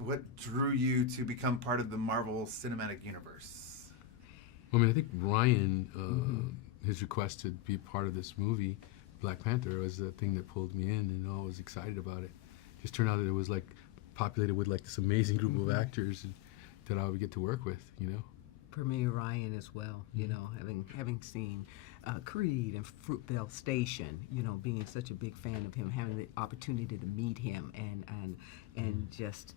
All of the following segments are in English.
what drew you to become part of the Marvel Cinematic Universe? I mean, I think Ryan, his request to be part of this movie, Black Panther, was the thing that pulled me in, and I was excited about it. Just turned out that it was like populated with like this amazing group of actors that I would get to work with, you know. For me, Ryan as well, you know, having seen Creed and Fruitvale Station, you know, being such a big fan of him, having the opportunity to meet him and just,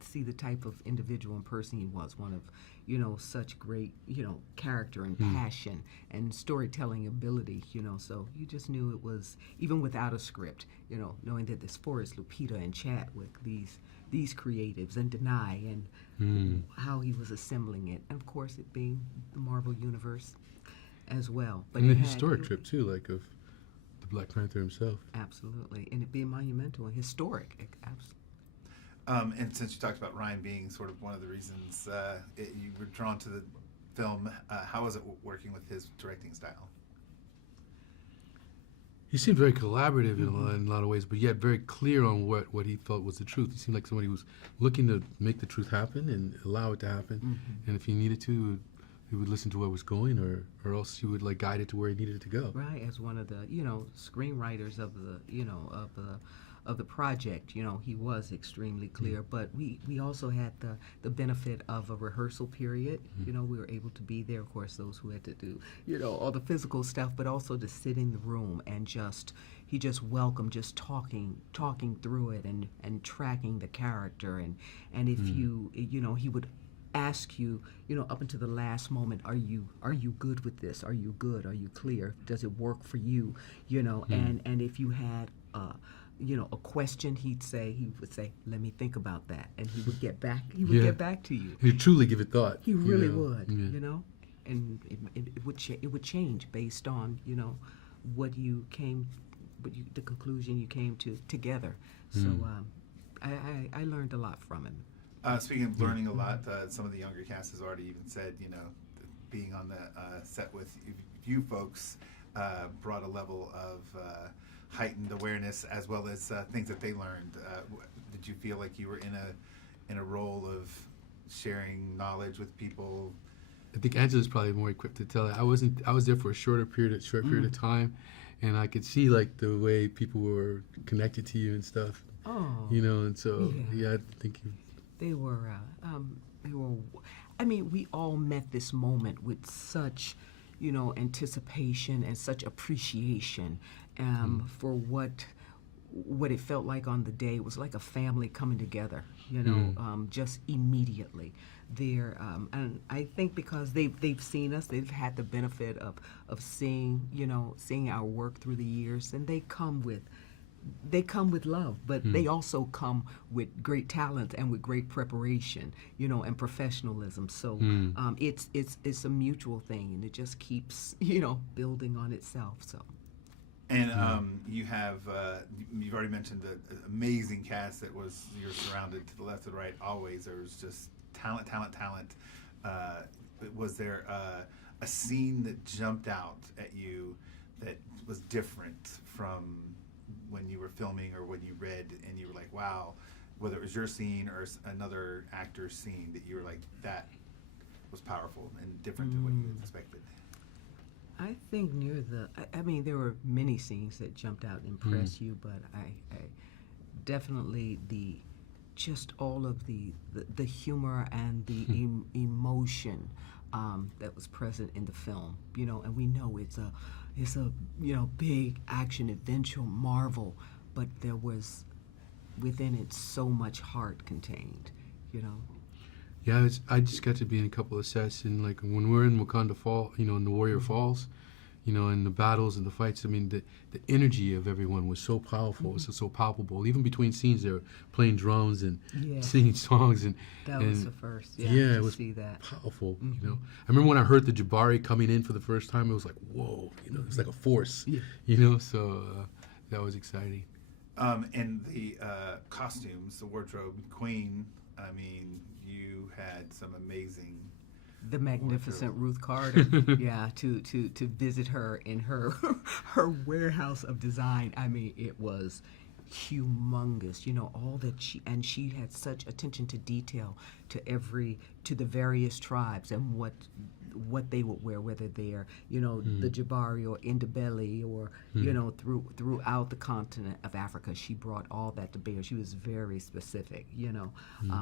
see the type of individual and person he was, one of, you know, such great, you know, character and passion and storytelling ability, you know, so you just knew it was, even without a script, you know, knowing that this Forrest, Lupita, and Chadwick, these creatives, and Denai, and how he was assembling it, and of course it being the Marvel Universe as well. But and the historic trip too, like of the Black Panther himself. Absolutely, and it being monumental and historic, absolutely. And since you talked about Ryan being sort of one of the reasons you were drawn to the film, how was it working with his directing style? He seemed very collaborative in a lot of ways, but yet very clear on what he felt was the truth. He seemed like somebody who was looking to make the truth happen and allow it to happen. And if he needed to, he would listen to what was going, or else he would like guide it to where he needed it to go. Right, as one of the screenwriters of the project, you know, he was extremely clear. But we also had the benefit of a rehearsal period. You know, we were able to be there. Of course, those who had to do, you know, all the physical stuff, but also to sit in the room and he just welcomed just talking through it and tracking the character and if he would ask you, you know, up until the last moment, are you good with this? Are you good? Are you clear? Does it work for you? You know, and if you had a question, he would say, let me think about that, and he would get back to you. He'd truly give it thought. He really would, you know, and it would change based on, you know, the conclusion you came to together. So I learned a lot from him. Speaking of learning a lot, some of the younger cast has already even said, you know, being on the set with you folks brought a level of heightened awareness as well as things that they learned. Did you feel like you were in a role of sharing knowledge with people? I think Angela's probably more equipped to tell it. I was there for a short period of time, and I could see like the way people were connected to you and stuff. Oh, you know, and so I think they were. I mean, we all met this moment with such, you know, anticipation and such appreciation for what it felt like on the day. It was like a family coming together, you know, just immediately there. And I think because they've seen us, they've had the benefit of seeing our work through the years, and they come with love, but they also come with great talent and with great preparation, you know, and professionalism. So it's a mutual thing, and it just keeps, you know, building on itself. So. And you've already mentioned the amazing cast that you're surrounded to the left and right always. There was just talent. Was there a scene that jumped out at you that was different from when you were filming or when you read and you were like, wow, whether it was your scene or another actor's scene that you were like, that was powerful and different than what you had expected? I think there were many scenes that jumped out and impressed you, but I definitely just all of the humor and the emotion that was present in the film, you know, and we know it's a you know, big action adventure Marvel, but there was within it so much heart contained, you know. Yeah, I just got to be in a couple of sets, and like when we're in Wakanda Fall, you know, in the Warrior Falls, you know, and the battles and the fights. I mean, the energy of everyone was so powerful, it was so palpable. Even between scenes, they were playing drums and singing songs, and that was the first. Yeah, it was see that powerful. You know, I remember when I heard the Jabari coming in for the first time, it was like, whoa, you know, it was like a force. Yeah. You know, so that was exciting. And the costumes, the wardrobe, Queen. I mean, you had some amazing. The magnificent Ruth Carter, to visit her in her warehouse of design. I mean, it was humongous. You know, all that she had such attention to detail to the various tribes and what they would wear, whether they're, you know, the Jabari or Indabeli or, you know, throughout the continent of Africa. She brought all that to bear. She was very specific, you know,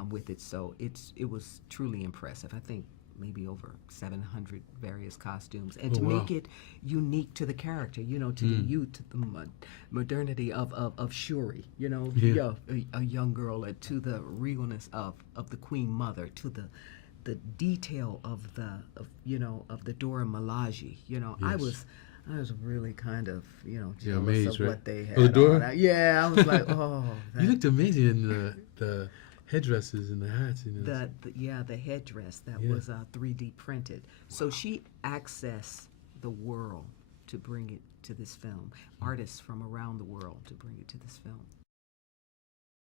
with it. So it was truly impressive. I think maybe over 700 various costumes, and to make it unique to the character, you know, to the youth, to the modernity of Shuri, you know, a young girl, to the realness of the Queen Mother, to the detail of the Dora Milaje. You know, I was really kind of, you know, jealous amazed, of right? what they had. Oh, the Dora? I was like, oh. You looked amazing in the headdresses and the hats. You know. The headdress that was 3D printed. So she accessed the world to bring it to this film. Artists from around the world to bring it to this film.